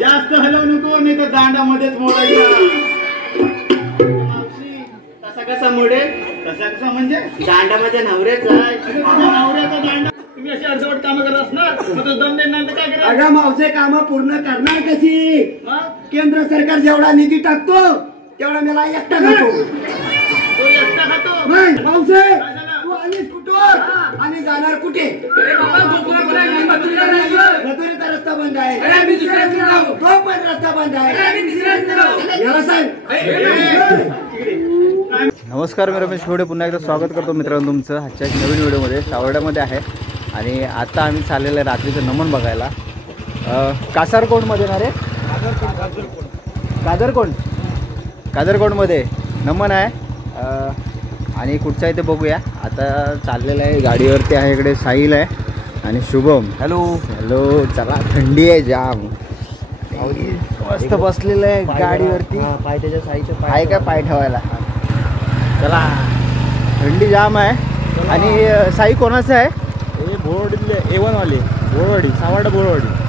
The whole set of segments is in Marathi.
जास्त हलवू नको नाही तर दांडामध्येच मोडायला। तसा कसा मोडेल? तसा कसा म्हणजे दांडामध्ये नवऱ्याच आहे। नवऱ्याचा दांडा तुम्ही अशी अर्धवट काम करत असणार मग तो दम देणार तर काय करायचं? अगं मावसे काम पूर्ण करणार कशी? केंद्र सरकार जेवढा निधी टाकतो तेवढा मला एकटा खातो। तो एकटा खातो? मावसे तू आलीस कुठं आणि जाणार कुठे? मथुरेचा रस्ता बंद आहे, तो पण रस्ता बंद आहे, याला सांग। नमस्कार, मी रमेश खोडे पुन्हा एकदा स्वागत करतो मित्रांनो तुमचं आजच्या एक नवीन व्हिडिओमध्ये। सावर्ड्यामध्ये आहे आणि आता आम्ही चाललेलं आहे रात्रीचं नमन बघायला। कासारकोंडमध्ये ना रे, कादरकोंडमध्ये नमन आहे आणि कुठचं आहे ते बघूया। आता चाललेलं आहे, गाडीवरती आहे, इकडे साहिल आहे आणि शुभम। हॅलो हॅलो, चला थंडी आहे जाम, मस्त बसलेलं आहे गाडीवरती, पाय त्याच्या साईचं आहे का पाय ठेवायला। चला थंडी जाम आहे आणि साई कोणाचं आहे? हे भोरवाडीतले A1 वाले, भोरवाडी,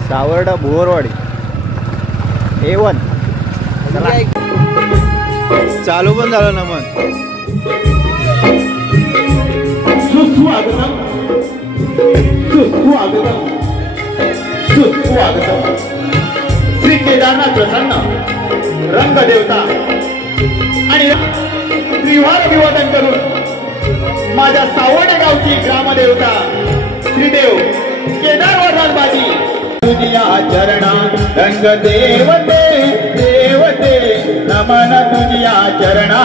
सावर्डा भोरवाडी A1। चला चालू पण झालं नमन। सुस्वागतम श्री केदारनाथ प्रसन्न रंगदेवता आणि त्रिवार निवेदन करून माझ्या सावर्डे गावची ग्रामदेवता श्रीदेव केदारनाथ बाजी तुझ्या चरणा रंग देवते देवते नमन तुझ्या चरणा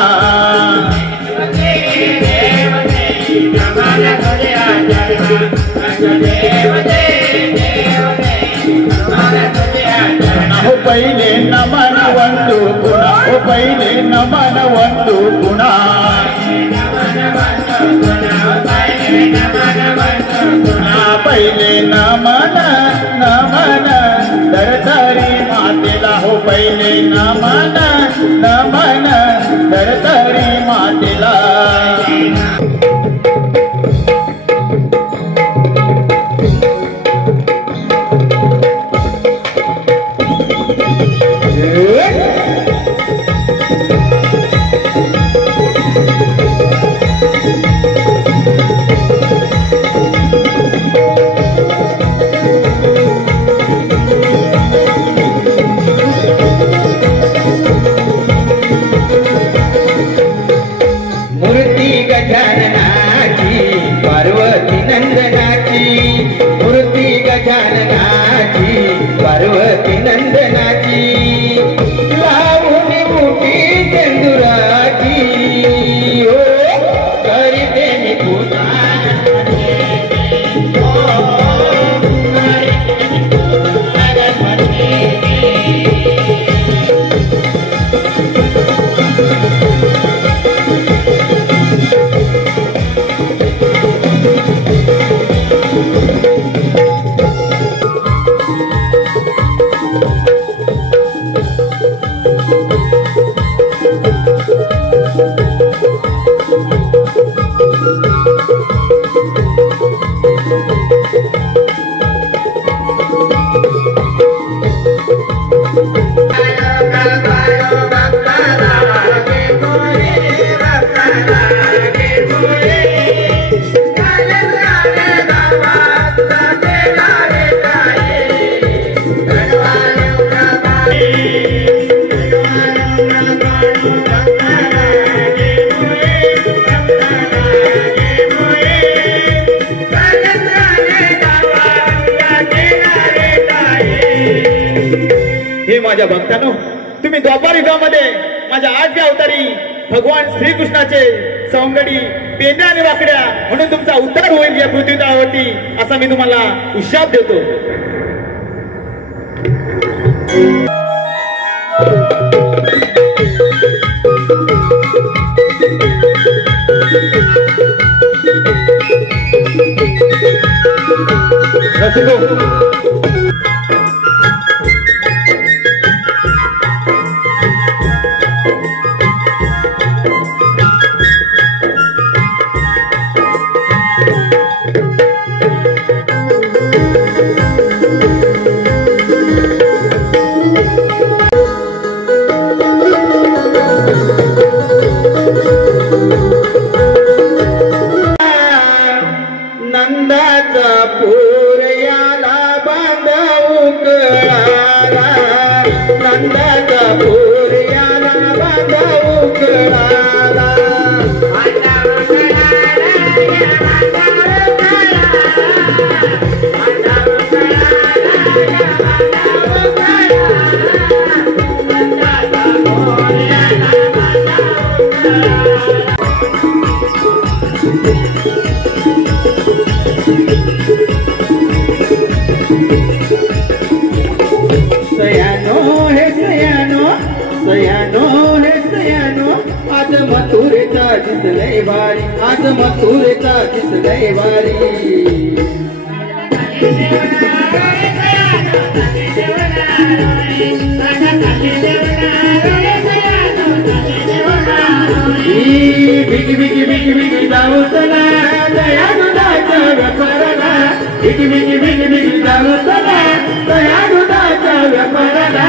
हो पहिले नमन वंतु गुणा, हो पहिले नमन वंतु गुणा, पहिले नमन नमन दरतरी मातेला, हो पहिले नमन नमन दरतरी मातेला। पार्वती नंदनाची लावून मुठी चंदुराची, ओ करते मी पूजा माझ्या भक्तांनो, तुम्ही द्वापार युगामध्ये माझ्या 8व्या अवतारी भगवान श्रीकृष्णाचे सवंगडी पेंड्या आणि वाकड्या म्हणून तुमचा उद्धार होईल या पृथ्वी तळावरती, असा मी तुम्हाला उशाप देतो। नंदाचा पूर याला बांधव कळाला, नंदाचा पूर याला बांधव कळाला. सयानो हे सयानो, सयानो हे सयानो, आज मथुरेचा दिसलंय भारी, आज मथुरेचा दिसलंय भारी. बिगी बिगी बिगी बिगी जाऊ चला दया दुधाच्या व्यापाराला, बिगी बिगी बिगी बिगी जाऊ चला दया दुधाच्या व्यापाराला.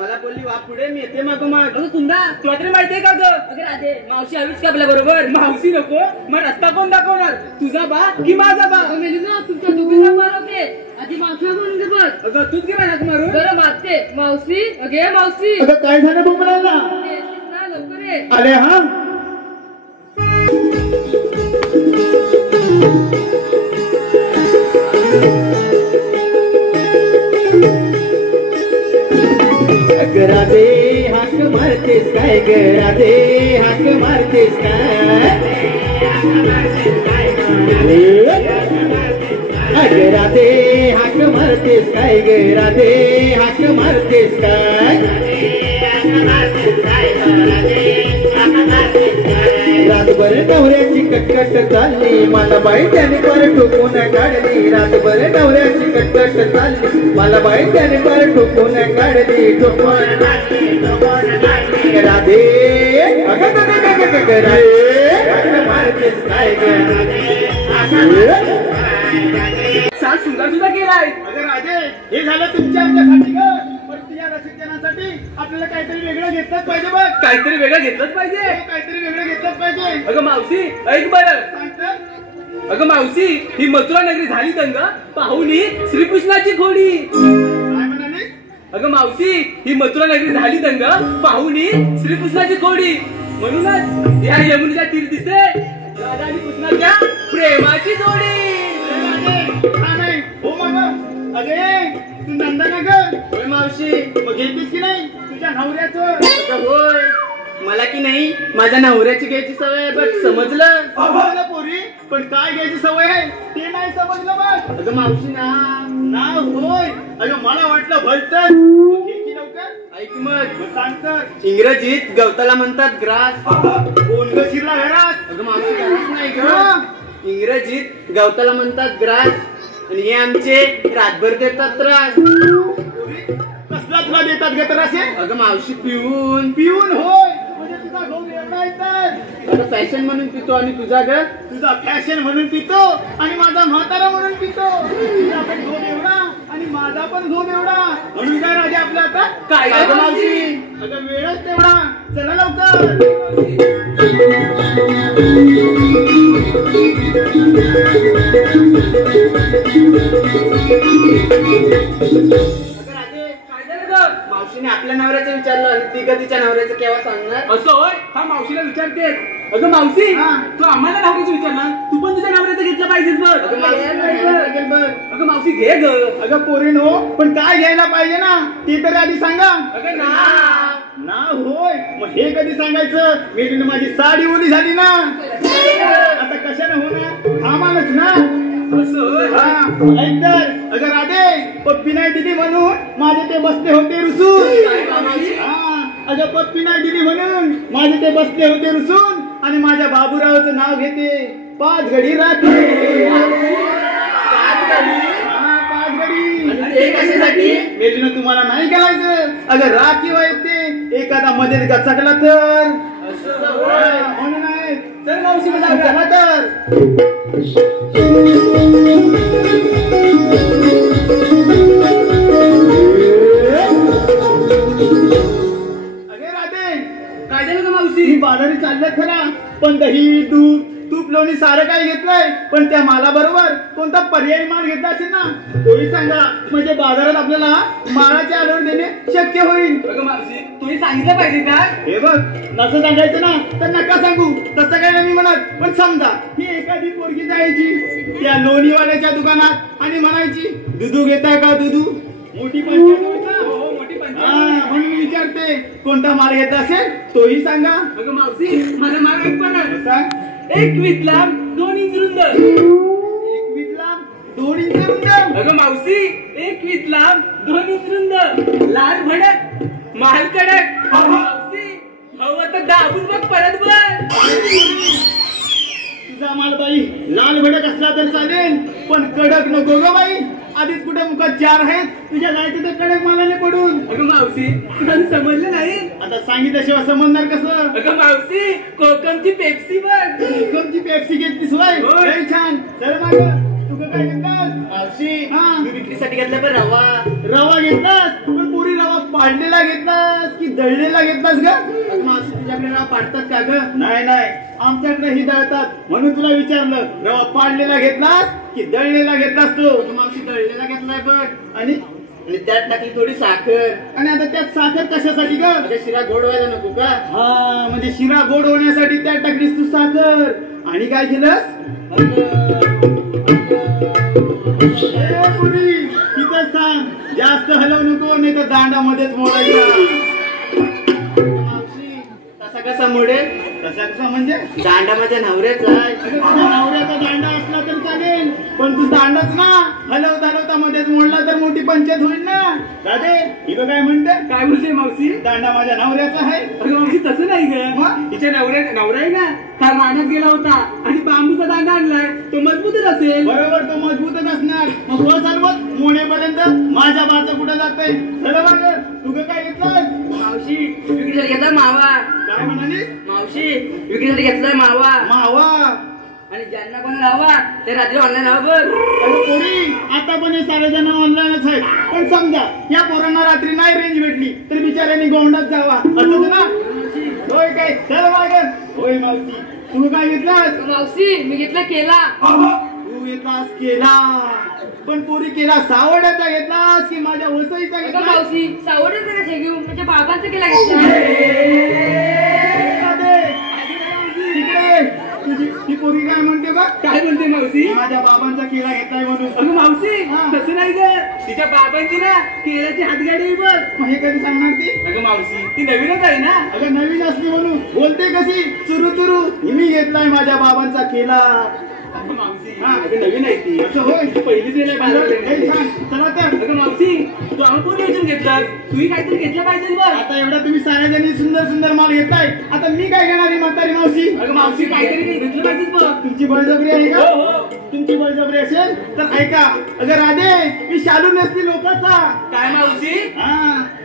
मला बोलली वा पुढे मी येते मागोमाग. अगं सुंदा तुला तरी माहितीये का ग? अगं राधे मावशी हवीच का आपल्या बरोबर? मावशी नको मग रस्ता कोण दाखवणार? तुझा बा की माझा बा? मेलूना तुमच्या दोघींना मारवते. आधी मावशी म्हणून दे बघ. अगं तूच घे माझ्या मारून. बरं मागते मावशी. अगे मावशी आता काय झालं बोंबलायला? येतीस ना लवकर ये. आले हा. राधे हाक मारतेस काय ग, राधे हाक मारतेस काय, अग राधे हाक मारतेस काय ग, राधे हाक मारतेस काय. रातभर नवऱ्याची कटकट चालली, मला बाई त्याने पर ठोकून काढली, रातभर नवऱ्याची कटकट चालली, मला बाई त्याने पर ठोकून काढली, ठोकून राधे मारतेस काय सांग सुंदर सुद्धा केलाय. अगं राधे हे झालं तुमच्या आमच्यासाठी ग, पण तुझ्या रसिकजनांसाठी आपल्याला काहीतरी वेगळं घेतलंच पाहिजे बघ. काहीतरी वेगळं घेतलंच पाहिजे, काहीतरी वेगळं घेतलंच पाहिजे. अगं मावशी ऐक बरं सांगत. अगं मावशी ही मथुरा नगरी झाली दंग पाहुणी श्रीकृष्णाची घोडी. काय म्हणाली? अगं मावशी ही मथुरा नगरी झाली दंग पाहुणी श्रीकृष्णाची घोडी, म्हणूनच या यमुनेच्या तीर दिसते राधा आणि कृष्णाच्या प्रेमाची जोडी. हो मामा. अगे तू नंदना ग. होय मावशी. मग घेतीस की नाही तुझ्या नवऱ्याचं? होय मला की नाही माझ्या नवऱ्याची घ्यायची सवय आहे बघ, समजलं? पोरी पण काय घ्यायची सवय आहे ते नाही समजलं बघ. अगं मावशी ना होय. अगं मला वाटलं भलतच. लवकर ऐक मग सांगत. इंग्रजीत गवताला म्हणतात ग्रास. कोण ग शिरला घरात? अगं मावशी घरात नाही ग, इंग्रजीत गवताला म्हणतात ग्रास, आणि हे आमचे रातभर देतात त्रास. कसला तुला देतात ग त्रास? अगं मावशी पिऊन पिऊन. होय म्हणजे तुझा भाऊ एवढा येतात. अगं फॅशन म्हणून पितो आणि तुझा ग? तुझा फॅशन म्हणून पितो आणि माझा म्हातारा म्हणून पितो. तुझा पण झोप एवढा आणि माझा पण झोप एवढा, म्हणून काय राजा आपलं आता काय ग मावशी? अगं वेळच तेवढा. चला लवकर. मावशीने आपल्या नवऱ्याचं विचारलं आणि ती का तिच्या नवऱ्याचं केव्हा सांगणार? असं होय. हा मावशीला विचारते. अगं मावशी तू आम्हाला नवऱ्याचं विचारणार, तू पण तुझ्या नवऱ्याचं घेतलं पाहिजेस बघ. अगं मावशी घे ग. अगं पोरीनो पण काय घ्यायला पाहिजे ना ते तर आधी सांगा. अगं ना होय. मग हे कधी सांगायचं? मी तुला माझी साडी ओली झाली ना, आता कशाने होणार? थांबानच ना. अगं राधे पप्पी नाही दिली म्हणून माझे ते बसले होते रुसून. अगं पप्पी नाही दिली म्हणून माझे ते बसले होते रुसून आणि माझ्या बाबूरावाचं नाव घेते. 5 घडी राखी. 5 घडी ते कशासाठी? मेलीनं तुम्हाला नाही करायचं. अगर राखी वाजते एखादा मध्ये गचकला तर म्हणून आहे. चल मावशी चला तर. काय झालं का मावशी? मी बाजारी चालले खरा, पण दही दूध तूप लोणी सारं काय घेतलंय, पण त्या मालाबरोबर कोणता पर्यायी माल घेतला असेल ना तोही सांगा, म्हणजे बाजारात आपल्याला मालाचे ऑर्डर देणे शक्य होईल. अगं मावशी तुम्ही सांगितलं पाहिजे का? हे बघ, नसं सांगायचं ना तर नका सांगू, तसं काय नाही मी म्हणत. पण समजा ही एखादी पोरगी जायची त्या लोणीवाल्याच्या दुकानात आणि म्हणायची दुधू घेताय का दुधू. मोठी पंचायत होईल ना. हो मोठी पंचायत. म्हणून मी विचारते कोणता माल घेतला असेल तोही सांगा. अगं मावशी माझा माग एक पण सांग. 1 वीत लांब 2 इंच रुंद. 1 वीत लांब 2 इंच रुंद. अगं मावशी 1 वीत लांब 2 इंच रुंद, लाल भडक माल कडक. मावशी हवं तर दाबून बघ परत बघ. तुझा माल बाई लाल भडक असला तर चालेल, पण कडक नको ग बाई. आधीच कुठे मुखात 4 आहेत, तुझ्या जायचं तर कडक मालाने पडून. अगं मावशी तुला समजलं नाही? आता सांगितल्याशिवाय समजणार कसं. अगं मावशी कोकमची पेप्सी बघ. कोकमची पेप्सी घेतलीस वय. होय. लय छान. चल माग तुझं काय घेतलास. मावशी हा. मी विक्रीसाठी घेतला पण रवा. रवा घेतलास, पण पुरी रवा पाडलेला घेतलास की दळलेला घेतलास ग. मावशी तुझ्याकडे रवा पाडतात का ग? नाही नाही, आमच्याकडे ही दळतात म्हणून तुला विचारलं. रवा पाडलेला घेतलास की दळलेला घेतलास तू. मावशी दळलेला घेतलाय बघ. आणि त्यात टाकली थोडी साखर. आणि आता त्यात साखर कशासाठी ग. म्हणजे शिरा गोड व्हायला नको का? हा, म्हणजे शिरा गोड होण्यासाठी त्यात टाकलीस तू साखर. आणि काय केलंस. ए पुरी, तिथंच थांब, जास्त हलवू नको नाही तर दांडामध्येच मोडायचा. मावशी तसा कसा मोडेल? तसा कसा म्हणजे. दांडा माझ्या नवऱ्याचा आहे. अगं, तुझ्या नवऱ्याचा दांडा असला तर चालेल, पण तू दांडाच ना हलवता हलवता मध्येच मोडला तर मोठी पंचायत होईल ना. राधे ही बघ काय म्हणते. काय बोलते मावशी? दांडा माझ्या नवऱ्याचा आहे. अगं मावशी तसं नाही ग. मग? तिच्या नवरा आहे ना त्या रानात गेला होता आणि बांबूचा दांडा आणलाय, तो मजबूतच असेल. बरोबर, तो मजबूतच असणार. मग हो चालवत मोनेपर्यंत माझ्या बाचं कुठं जातंय. चला माग तुझं काय घेतलं. मावशी विक्रीसाठी घेतला मावा. काय म्हणालीस. मावशी विक्रीसाठी घेतलाय मावा. मावा. आणि ज्यांना पण लावा ते रात्री ऑनलाईन लावा बघ. अगं पोरी, आता पण हे सारेजण ऑनलाईनच आहेत. पण समजा या पोरांना रात्री नाही रेंज भेटली तर बिचाऱ्यांनी गोंडात जावा असंच ना. होय काय. चल माग. होय मावशी तू काय घेतलास. मावशी मी घेतला केला. तू घेतलास केला, पण पोरी केला सावड्याचा घेतलास की माझ्या वसईचा अगं घेतलास. मावशी सावडच नका घेऊ, म्हणजे बाबांचा केला घेतला. तिकडे तुझी ही पोरगी काय म्हणते बघ. काय बोलते मावशी? माझ्या बाबांचा केला घेतलाय म्हणून. अगं मावशी हा. तसं नाही ग. तिच्या बाबांची ना केळ्याची हातगाडी आहे बघ. मग हे कधी सांगणार ती. अगं मावशी ती नवीनच आहे ना. अगं नवीन असली म्हणून बोलते कशी चुरू चुरू. मी घेतलाय माझ्या बाबांचा केला. अगं मावशी हा. अगं नवीन आहे ती. असं होय. ती पहिलीच वेळ आहे लय बाजारात. छान. चला तर. अगं मावशी तू आम्हाला कोण योजून घेतलं? तूही काहीतरी घेतलं पाहिजे बघ. आता एवढा तुम्ही साऱ्या जणी सुंदर सुंदर माल घेताय, आता मी काय घेणार आहे म्हातारी मावशी. अगं मावशी काहीतरी घेतलं पाहिजे बघ. तुमची बळजबरी आहे का. हो हो. तुमची बळजबरी असेल तर ऐका. अगं राधे, मी शालू नेसली लोकांचा. काय मावशी? हा,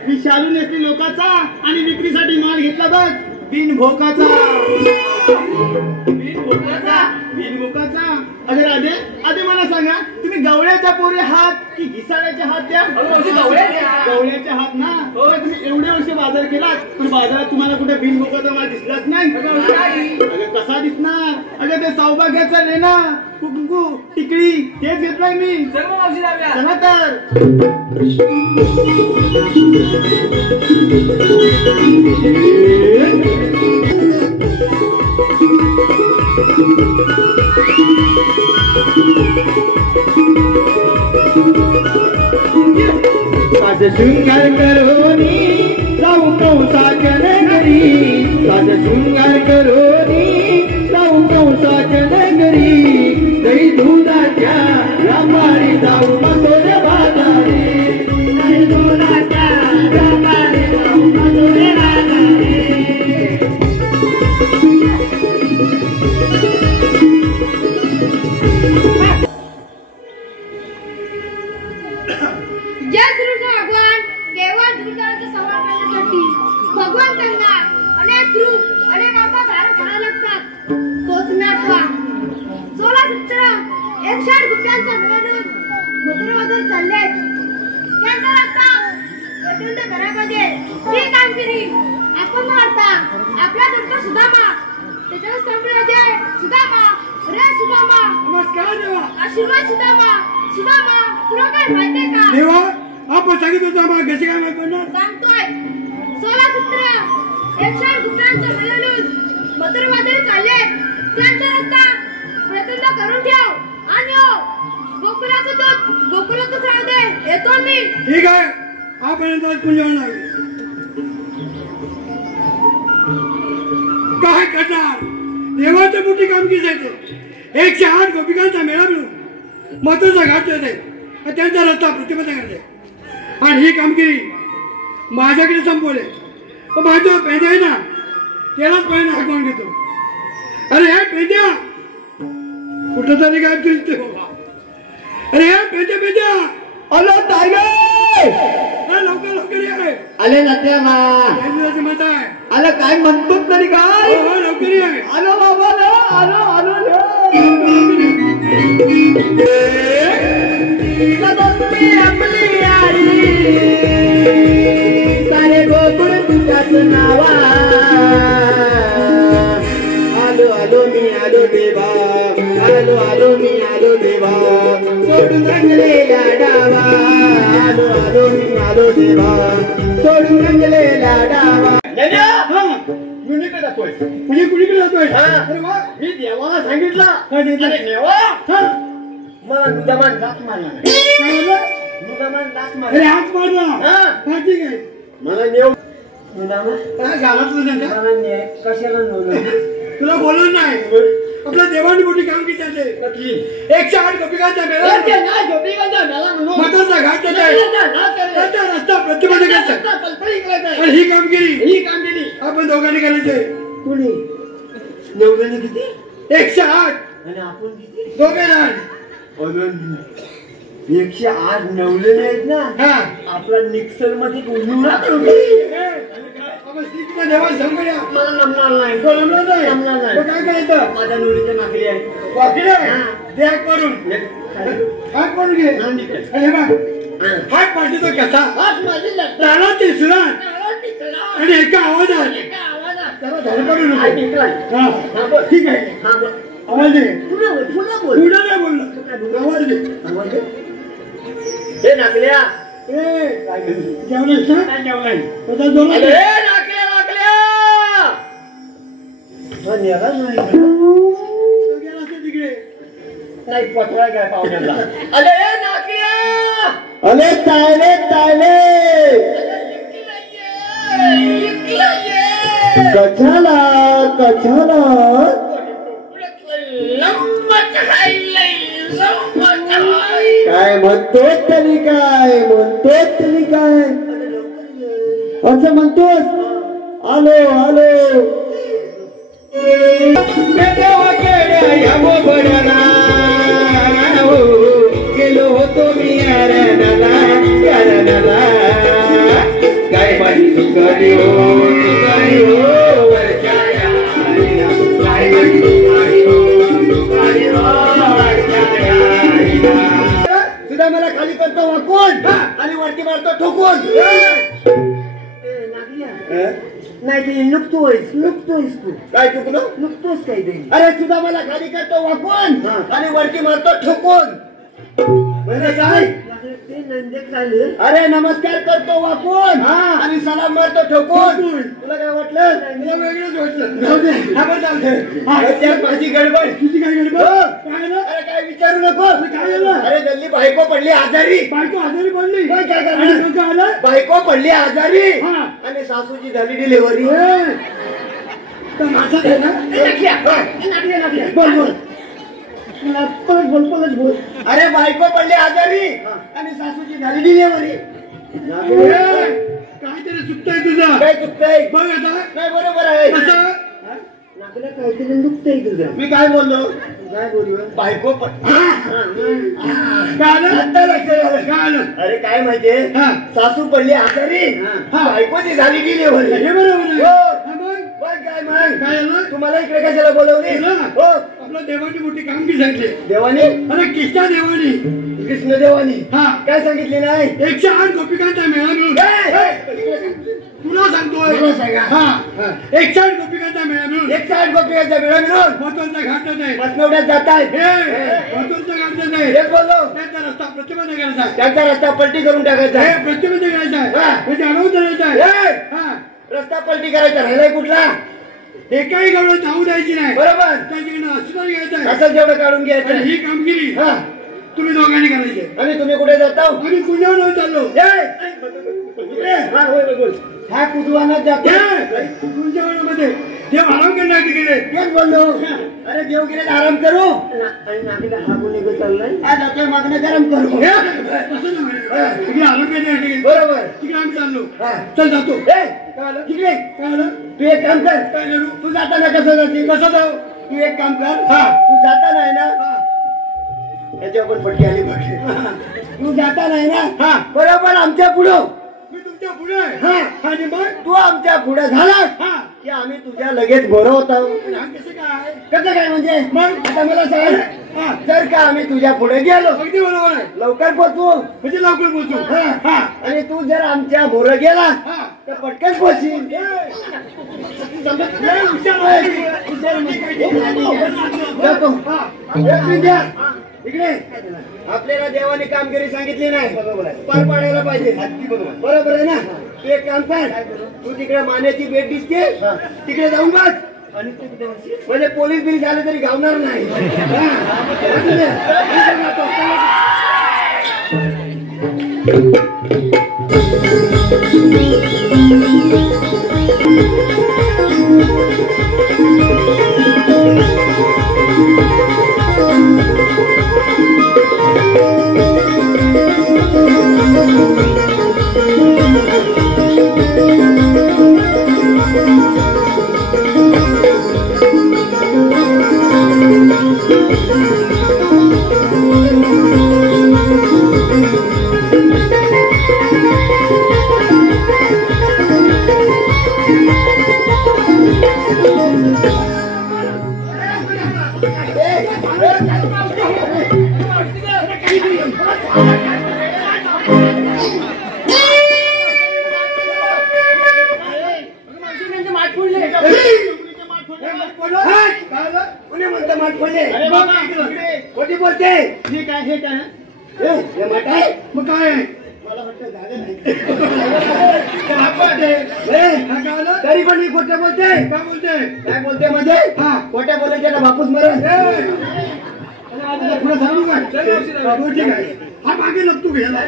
मी शालू नेसली लोकांचा आणि विक्रीसाठी माल घेतला बघ बिन भोकाचा. मी भोकराचा. बिन भोकाचा. अगं राधे, आधी मला सांगा, तुम्ही गवळ्याच्या पोरे हात की घिसाड्याचे हात द्या. अगं मावशी गवळ्याच्या. गवळ्याचे हात ना. हो, तुम्ही एवढे वर्ष बाजार केलात पण बाजारात तुम्हाला कुठे बिन भोकाचा माल दिसलाच नाही. अगं मावशी नाही. अगं कसा दिसणार. अगं ते सौभाग्याचा लेना कुकू टिकळी तेच घेतलाय मी. चल मग मावशी जाऊया. चला तर. साज शृंगार करोनी जाऊ कंसाच्या नगरी. साज शृंगार करोनी जाऊ कंसाच्या नगरी. दही दुधाच्या रामारी जाऊ मथुरे बाजारी. दही दुधाच्या रामारी जाऊ मथुरे बाजारी. मित्र 160 गुप्यांचा मिळून मथुरामध्ये चालले. त्यांचा रस्ता प्रचंड घरामध्ये ही कामगिरी आपण मारता आपला दुर्ग सुदामा त्याच्यावर संपले सुदामा रे सुदामा नमस्कार देवा. आशीर्वाद सुदामा. सुदामा तुला काय माहितीये का देवा आपण सांगितलं होतं आम्हाला कशी काय माहिती पडणार? सांगतोय 16 पुत्र 160 गुप्तांचं मिळून मथुरामध्ये चालले. त्यांचा रस्ता प्रचंड करून ठेव आणि गोकुलाचं दूध गोकुलातच राहू दे. येतो मी. ठीक आहे आपण कुंजवण लागले. काय करणार देवाचं मोठी कामगिरी जायचं. 108 गोपिकांचा मेळा मिळून मथुरेचा घाट येते आणि त्यांचा रस्ता प्रतिबंध करते आणि ही कामगिरी माझ्याकडे संपवले. माझं पेंद्या आहे ना त्यालाच पहिल्यांदा हाकवून घेतो. अरे हे पेंद्या कुठं तरी काय दिसते बाबा. अरे हे पेंद्या आलो टायगर. लवकर लवकर ये. आले ना मत आहे. आलं काय म्हणतो तरी काय. हो, लवकर ये. आलो बाबा आलो आलो आपली आई सारे गोकुळ तुझ्याच नावा. आलो आलो मी आलो देवा. आलो आलो मी आलो देवा. सोडून रंगलेला डावा. आलो आलो मी आलो देवा. सोडून रंगलेला डावा. कुणीकडे जातोय? कुणीकडे जातोय? अरे वा. मी देवाला सांगितलं काय देतो? अरे देवा मला दुधामान लाच मारला नाही. काय झालं? दुधामान लाच अरे मारला. हात मारला. हा ठीक आहे. मला नेऊ दुधामान काय झाला तुझं त्यांच्या? मला ने कशाला नेऊ. तुला बोललं नाही. आपल्या देवानी मोठी कामगिरी चालते. 108 गोपिकांचा मेळा मथुरेचा घाट त्यांचा रस्ता प्रतिबंध करायचा आणि ही कामगिरी आपण दोघांनी करायची. कुणी नेवलेली किती 108 आणि आपण किती दोघे जण. 108 नेवलेले आहेत ना. हा आपला निक्सल मध्ये आपण श्रीकृष्ण देवा संगड्या मला नमणार नाही. बोलवलं नाही. नमणार नाही. मग काय करायचं? माझ्या नोडीच्या नाकली आहे. वाकडे देख करून हात मारून घे. अरे बा हात मारली तो कसा प्राणाची सुरान आणि एका आवाजात त्याला धडपडू नको. हा ठीक आहे. आवाज दे. पुढे नाही बोललं. आवाज दे. हे नाकल्या जेवणास ना त्याचा जोर अरे नाकल्या नेला नाही. गेला असेल तिकडे. नाही पटवा काय पाहुण्याला. अरे नाकल्या अरे तायले कशाला काय म्हणतोस तरी काय असं म्हणतोस. आलो गेलो होतो मी यारनाला काय माझी सुखारी हो वरच्या यारीला. काय माझी सुखारी हो वरच्या यारीला. सुद्धा मला खाली करतो वाकून आणि वरती मारतो ठोकून. नाही ते नुकतोयस तू काय चुकलो? नुकतोस काही तरी. अरे सुद्धा मला खाली करतो वाकून आणि वरती मारतो ठोकून. म्हणजे काय? ते नंदे खाली अरे नमस्कार करतो वाकून आणि सलाम मारतो ठोकून. तुला काय वाटलं? तुला वेगळंच वाटलं. त्यात माझी गडबड. तुझी काय गडबड? अरे काय विचारू नको. काय झालं? अरे गल्ली बायको पडली आजारी. आजारी पडली. काय करणार? बायको पडली आजारी आणि सासूची झाली डिलिव्हरी. बोल. अरे बायको पडली आजारी आणि सासूची झाली डिलिव्हरी. काहीतरी चुकतंय तुझं. काय चुकतंय? बघ आता. काय बरोबर आहे. नाकल्या काहीतरी दुखतंय तुझं. मी काय बोललो? काय बोलू बायको अरे काय माहितीये सासू पडली आजारी बायकोची झाली डिलिव्हरी. बरोबर काय मग तुम्हाला इकडे कशाला बोलवली. आपल्या देवानी मोठी कामगिरी सांगितली. देवानी? अरे कृष्णा देवानी. कृष्ण देवानी? हा. काय सांगितले नाही? 108 गोपिकांचा मेळा मिळून. तुला सांगतोय. मला सांगा. हा. 108 गोपिकांचा मेळा मिळून. 108 गोपिकांचा मेळा मिळून महत्वाचा घाट आहे. मसनवड्यात जात आहे. महत्वाचा घाट आहे. हेच बोललो. त्यांचा रस्ता प्रतिबंध करायचा आहे. त्यांचा रस्ता पलटी करून टाकायचा आहे. प्रतिबंध करायचा हा. आहे. म्हणजे अडवून धरायचा आहे. हा. रस्ता पलटी करायचा राहिलाय कुठला? एकाही गवळं जाऊ द्यायची नाही. बरोबर. त्यांच्याकडनं आशीर्वाद घ्यायचा आहे. असं जेवढं काढून घ्यायचं. आणि ही कामगिरी हा. तुम्ही दोघांनी करायची. आणि तुम्ही कुठे जाता? आम्ही पुण्यावर चाललो. हा, होय, बोल. हा कुजवानात जातो. तुमच्यामध्ये देव आराम करण्यासाठी गेले. तेच बोललो. अरे देव गेले आराम करू आणि नाकीला हा गुन्हे निघत चाललाय. आज आपल्या मागणं गरम करू. असं नाही. तिकडे आराम करण्यासाठी गेले. बरोबर. तिकडे आम्ही चाललो. हा. चल जातो. ए, काय आलं? तिकडे काय आलं? तू एक काम कर. काय करू? तू जाताना कसं जाते? कसं जाऊ? तू एक काम कर. हा. तू जाता नाही ना याच्यावर पण पट्टी आली बघ. तू जाता नाही ना. हा. बरोबर आमच्या पुढं. मी तुमच्या पुढे आहे. हा. आणि मग तू आमच्या पुढे झालास हा. की आम्ही तुझ्या लगेच भरवतो. हा, कसं काय? कसं काय म्हणजे? मग आता मला सांग. हा. जर का आम्ही तुझ्या पुढे गेलो अगदी बरोबर आहे. लवकर पोचू. म्हणजे लवकर पोहोचू. हा. हा. आणि तू जर आमच्या भोर गेला हा. तर पटकन पोचशील. लय हुशार आहे. जातो. हा. एक मिनिट. इकडे आपल्याला देवाने कामगिरी सांगितली नाही पार पाडायला पाहिजे. बरोबर आहे ना. तू एक काम कर. तू तिकडे मान्याची भेट दिसते तिकडे जाऊन बस. आणि म्हणजे पोलीस बिल झाले तरी गावणार नाही. कोणी म्हणतं माठ फोडले? कोणी बोलते? हे काय? हे काय? हे माठ आहे? मग काय आहे? मला वाटतं झालं नाही. काय आलं? तरी पण मी खोटे बोलते. काय बोलते? काय बोलते म्हणजे? हा. खोट्या बोलायचे ना बापूस मरण. पुढे सांगू काय? हो, ठीक आहे. हा मागे लपतो घ्यायला.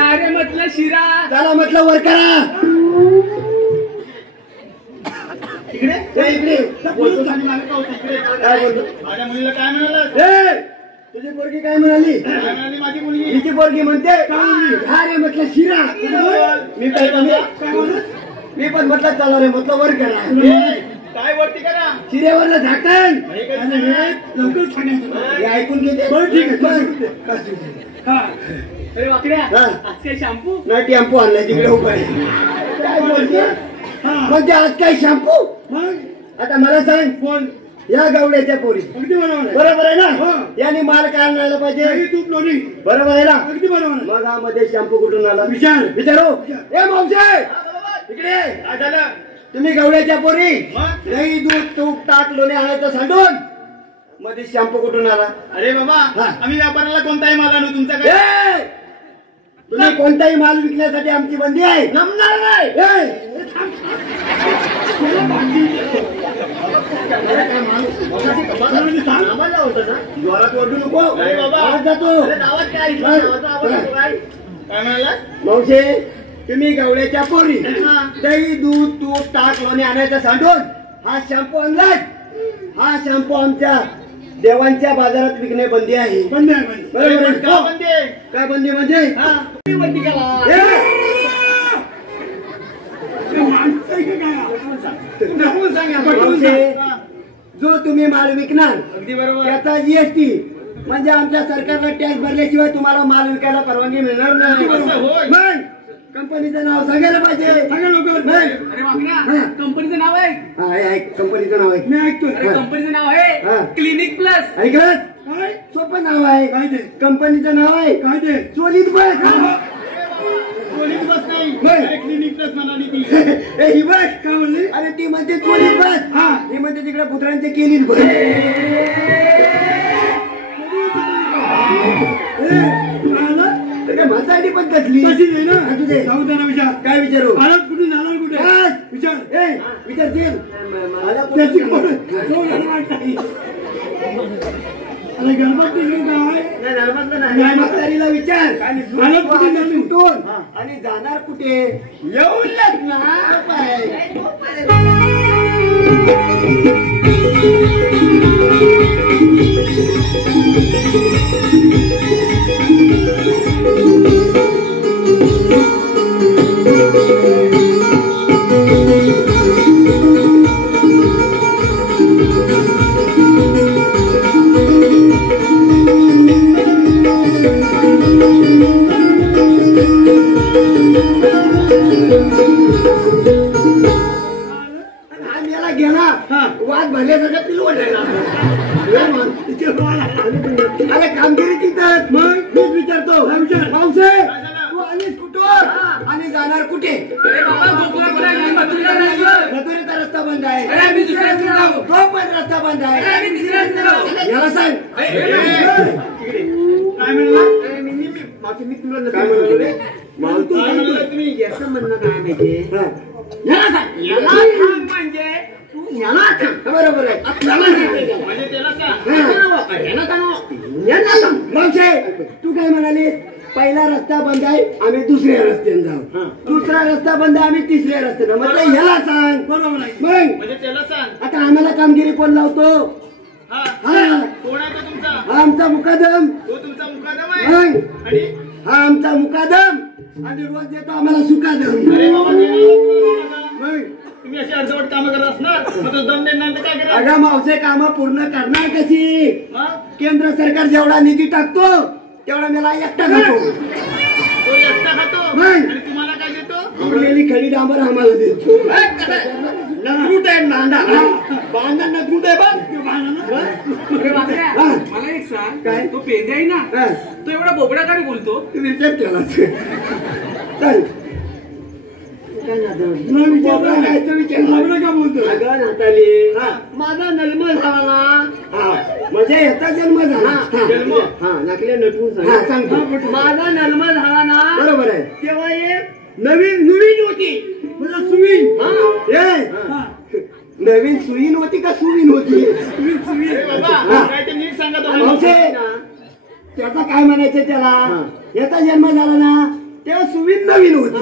अरे म्हटलं शिरा. त्याला म्हटलं वर करा. इकडे इकडे बोलतो सांगितलं आम्ही पाहू तिकडे. काय बोलतो? माझ्या मुलीला काय म्हणाला? तुझी पोरगी काय म्हणाली? काय म्हणाली माझी मुलगी? हिची पोरगी म्हणते अरे म्हटलं शिरा. मी काय म्हणलं? काय बोलत? मी पण म्हटलं चला रे म्हटलं वर करा. काय वरती करा? शिरेवरलं झाकण. लवकर सांगायचं. हे ऐकून घेते. बरं ठीक आहे. बस. हा. अरे वाकड्या हा. आज काय शॅम्पू? नाही टेम्पो आणलाय तिकडे उभा आहे. काय बोलते? हा. म्हणजे आज काय शॅम्पू? मग आता मला सांग बोल. या गवड्याच्या पोरी अगदी बरोबर आहे. बरोबर आहे हो. ना. याने माल काय आणायला पाहिजे? काही तूप लोणी. बरोबर आहे ना. अगदी बरोबर आहे. मग हा मध्ये शॅम्पू कुठून आला? विचार. विचारू. ए मावशे इकडे. काय झालं? तुम्ही गवड्याच्या पोरी मग? दही दूध तूप ताक लोणी आणायचं सांडून मध्ये शॅम्पू कुठून आला? अरे बाबा हा. आम्ही व्यापाराला कोणताही माल आणू. तुमचा काय? ए! तुम्ही कोणताही माल विकण्यासाठी आमची बंदी आहे. नमणार नाही. ए! आम्हाला होतं ना जोरात ओरडू नको. अरे बाबा. आवाज जातो. आवाज काय? नावाचा आवाज येतो काय? काय म्हणाला? मावशे तुम्ही गवळ्याच्या पोरी दही दूध तूप ताक लोणी आणायचं सांडून हा शॅम्पू आणलाय. हा शॅम्पू आमच्या देवांच्या बाजारात विकणे बंदी आहे. बंद आहे बंद. बरोबर आहे. का बंदी आहे? काय बंदी म्हणजे? बंदी केला. माणसं आहे का काय? नमून सांगा. पटवून मावशे, सांगा. जो तुम्ही माल विकणार अगदी बरोबर. त्याचा जीएसटी म्हणजे आमच्या सरकारला टॅक्स भरल्याशिवाय तुम्हाला माल विकायला परवानगी मिळणार नाही. असं होय. मग कंपनीचं नाव सांगायला पाहिजे. सांगा लवकर. नाही अरे वाकड्या, कंपनीचं नाव आहे. आहे कंपनीचं नाव आहे. मी ऐकतोय. अरे कंपनीचं नाव आहे क्लिनिक प्लस. ऐकलं काय? सोपं नाव आहे. काय ते? कंपनीचं नाव आहे. काय ते? चोलीत बस. चोलीत बस नाही, क्लिनिक प्लस म्हणाली ती. ही बस काय म्हणली? अरे ती म्हणते चोलीत बस. हा ती म्हणते तिकडे पुत्रांचे केलीत बस. माझ्यासाठी पण कसली तशीच आहे ना. जाऊ त्यांना विचार. काय विचारू? आला कुठून आला कुठे विचार. विचारतील त्याची अरे गणपती काय म्हातारीला विचार. कुठून आणि जाणार कुठे? येऊन ना. वाद भरल्यासारखं पिलवट आहे. अरे कामगिरी तिथं. मग मीच विचारतो. पावसे तू आलीस कुठं आणि जाणार कुठे? मथुरेचा रस्ता बंद आहे. तो पण रस्ता बंद आहे. याला सांग काय म्हणला? मी तुला काय म्हणालो रे? तुम्ही याचं म्हणणं काय माहिती? याला सांग. याला सांग म्हणजे याला बरोबर आहे. म्हणजे त्याला तू काय म्हणाली? पहिला रस्ता बंद आहे आम्ही दुसऱ्या रस्त्याने जाऊ. दुसरा रस्ता बंद आहे आम्ही तिसऱ्या रस्त्याने. म्हणजे ह्याला सांग. बरोबर आहे. मग म्हणजे त्याला सांग. आता आम्हाला कामगिरी कोण लावतो? हा कोण आहे तो तुमचा? हा आमचा मुकादम. तो तुमचा मुकादम आहे. आणि हा आमचा मुकादम आणि रोज देतो आम्हाला सुकादम. अरे बाबा तुम्ही अशी अर्धवट कामं करत असणार, मग तो दम देणार तर काय करा? अगं मावसे कामं पूर्ण करणार कशी? केंद्र सरकार जेवढा निधी टाकतो तेवढा मला एकटा खातो. तो एकटा खातो आणि तुम्हाला काय देतो? उरलेली खडी डांबर आम्हाला देतो. नगरूट आहे नांदा. बांधा नगरूट आहे बघ. मला एक सांग, काय तो पेंदे आहे ना, तो एवढा बोबडा काय बोलतो? विचार केला चल. माझा जन्म झाला म्हणजे ह्याचा जन्म झाला. नाकल्या नटवून सांगतो. माझा जन्म झाला ना. बरोबर आहे. तेव्हा एक नवीन होती. म्हणजे सुवीन. नवीन सुईन होती का सुवीन होती? नीट सांगा. त्याचा काय म्हणायचं त्याला? याचा जन्म झाला ना तेव्हा सुवीन नवीन होती.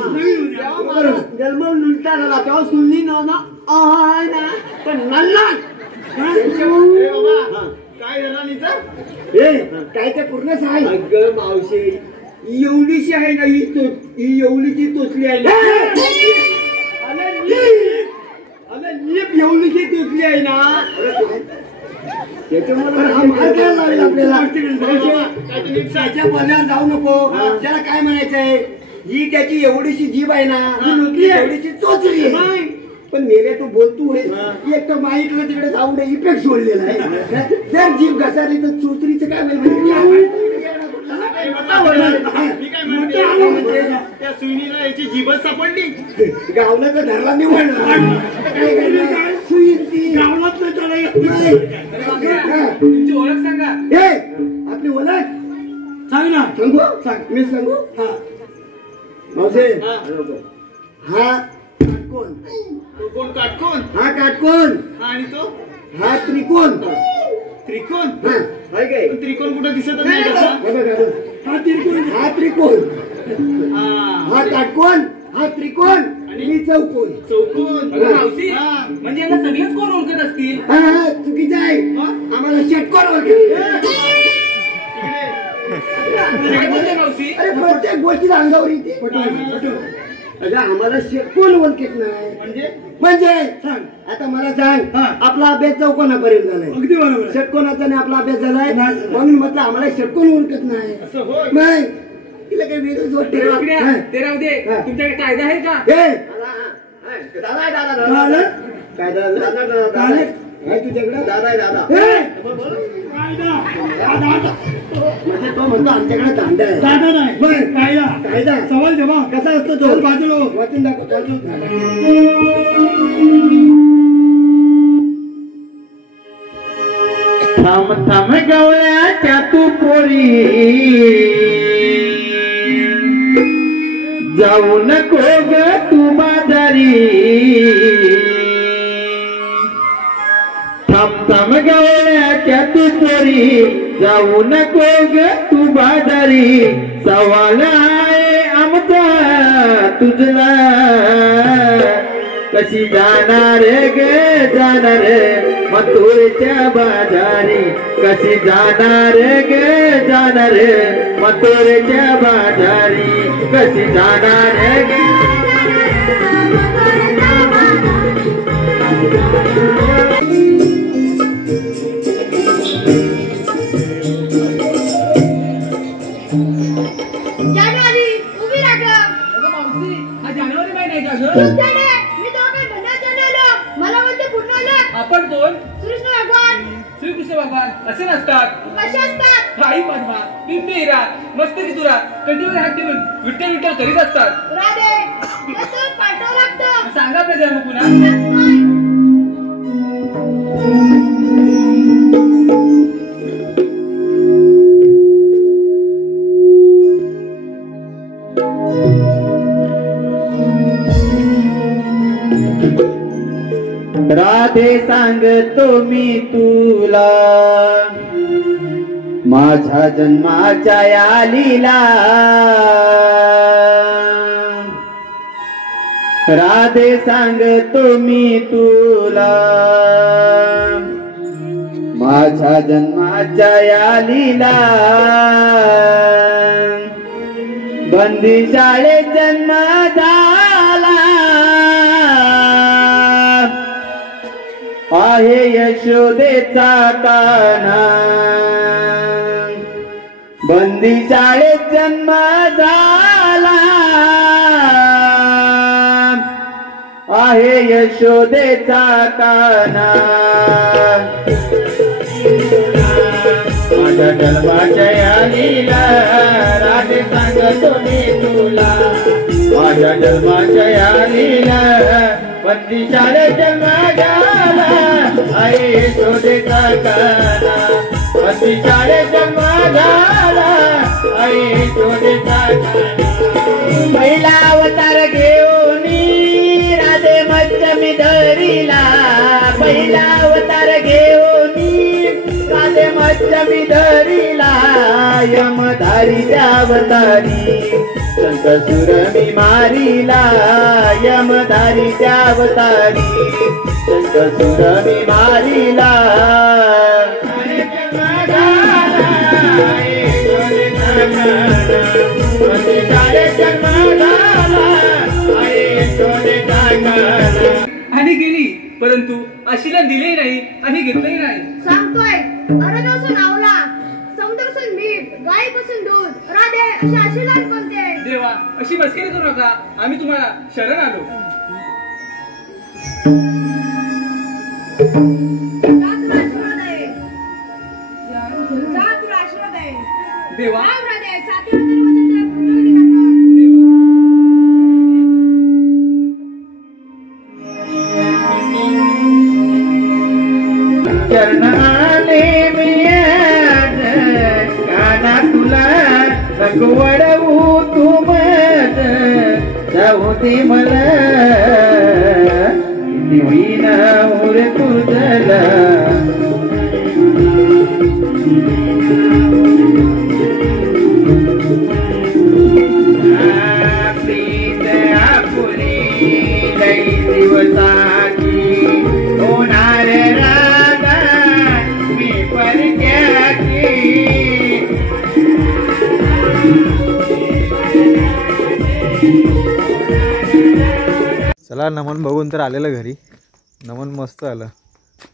जन्म उलटा झाला तेव्हा सुनी नव्हता पण नल्ला. काय झाला? काय ते पूर्ण सांग. अगं मावशी एवढीशी आहे ना ही एवढीची तोचली आहे ना. एवढीशी तोचली आहे ना. त्याच्यामुळे हा मार काय लागेल आपल्याला. त्याच्या बोलण्यावर जाऊ नको. त्याला काय म्हणायचंय? ही त्याची एवढीशी जीभ आहे ना एवढीशी चोचली आहे. पण मेरे तू बोलतो एक तर माईकला तिकडे जाऊन इफेक्ट सोडलेला आहे. जर जीभ घसारली तर चोचरीचं काय त्या सुईनीला याची जीभच सापडली. गावला तर धरला निवडला. गावलाच तुमची ओळख सांगा. आपली ओळख सांग ना. सांगू? सांग. मी सांगू? मावशे हा काटकोन. तो कोण? काटकोन. हा काटकोन. आणि तो हा त्रिकोण. त्रिकोण. काय त्रिकोण कुठं दिसत नाही. हा त्रिकोण. हा त्रिकोण. हा काटकोन. हा त्रिकोण आणि चौकोन. चौकोन. मावशी म्हणजे याला सगळेच कोण ओळखत असतील. चुकीचं आहे. आम्हाला षटकोन ओळखत. मावशी अरे प्रत्येक गोष्टीला अंगावर येते. आम्हाला षटकोन ओळखत नाही. म्हणजे सांग. आता मला सांग. आपला अभ्यास चौकोनापर्यंत झालाय. अगदी बरोबर. षटकोनाचा नाही आपला अभ्यास झालाय म्हणून म्हटलं आम्हाला षटकोन ओळखत नाही. तिला काही वेगळंच वाटतं. ते राहू दे. तुमच्याकडे कायदा आहे का? म्हणजे तो म्हणतो आमच्याकडे दांडा आहे. दादा नाही कायदा कायदा सवाल जवाब कसा असतो तो? बाजूला वाचून दाखव. थांब थांब गवळ्याच्या तू पोरी जाऊ नको ग तू बाजारी थांब थांब गवळ्याच्या तू पोरी जाऊ नको ग तू बाजारी सवाल आहे आमचा तुझला कशी जाणार ग जाणार मथुरेच्या बाजारी कशी जाणार ग जाणार मथुरेच्या बाजारी कशी जाणार ग जानेवारी उभी राहा ग. अगं मावशी, हा जानेवारी महिना आहे का ग? तुमच्याकडे मी दोघे भन्नाट जन्मलो. मला म्हणते पूर्ण आलं. आपण कोण? कृष्ण भगवान श्रीकृष्ण भगवान असे नसतात. कसे असतात? राई पद्मा बिंबी हिरा मस्तकी तुरा कंटीवर हात ठेवून विठ्ठल विठ्ठल करीत असतात. राधे कसं पाठव लागतं. सांगा आपल्या जन्म पुन्हा. सांगतोय. राधे सांगतो मी तुला माझ्या जन्माच्या या लीला राधे सांगतो मी तुला माझ्या जन्माच्या या लीला बंदी शाळेत जन्म झाला आहे यशोदेचा काना बंदी शाळेत जन्म झाला आहे यशोदेचा काना माझ्या जन्माच्या या लीला राधे सांगतो मी तुला माझ्या जन्माच्या या लीला बंदी शाळेत जन्म झाला आहे यशोदेचा काना बंदी शाळेत जन्म झाला आहे यशोदेचा काना पहिला अवतार घेऊन राधे मच्छमी धरीला पहिला अवतार घेऊन राधे मच्छमी धरीला यमधारीच्या अवतारी संतसुर मी मारीला यमधारीच्या अवतारी संतसुर मी मारीला आणि गेली परंतु अशीला दिलेही नाही आणि घेतलंही नाही. सांगतोय अरण्यापासून आवला समुद्रापासून मीठ गायीपासून दूध राधे अशी आशीर्वाद कोणते. देवा अशी मस्करी करू नका आम्ही तुम्हाला शरण आलो. तुला आशीर्वाद आहे. तुला आशीर्वाद आहे. देवा राधे साती वचन पूर्ण करणार. चरणाले मी आज काना तुला वडवू तू मत जाऊ दे मला दिवीना उर तुझला प्रीत आपुली लई दिवसाची होणार राधा मी परक्याची. चला नमन बघून तर आलेलं घरी. नमन मस्त आलं.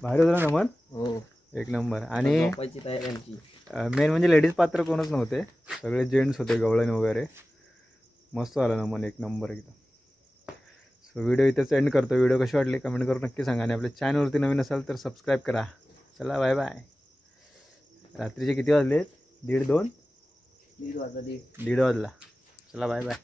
भारी होतं ना नमन? हो एक नंबर. आणि मेन म्हणजे लेडीज पात्र कोणच नव्हते, सगळे जेंट्स होते गवळण वगैरे. मस्त आला ना मन, एक नंबर एकदम. सो व्हिडिओ इथेच एंड करतो. व्हिडिओ कशी वाटली कमेंट करून नक्की सांगा आणि आपल्या चॅनलवरती नवीन असाल तर सबस्क्राईब करा. चला बाय बाय. रात्रीचे किती वाजले? 1:30-2? 1:30 वाजला. चला बाय बाय.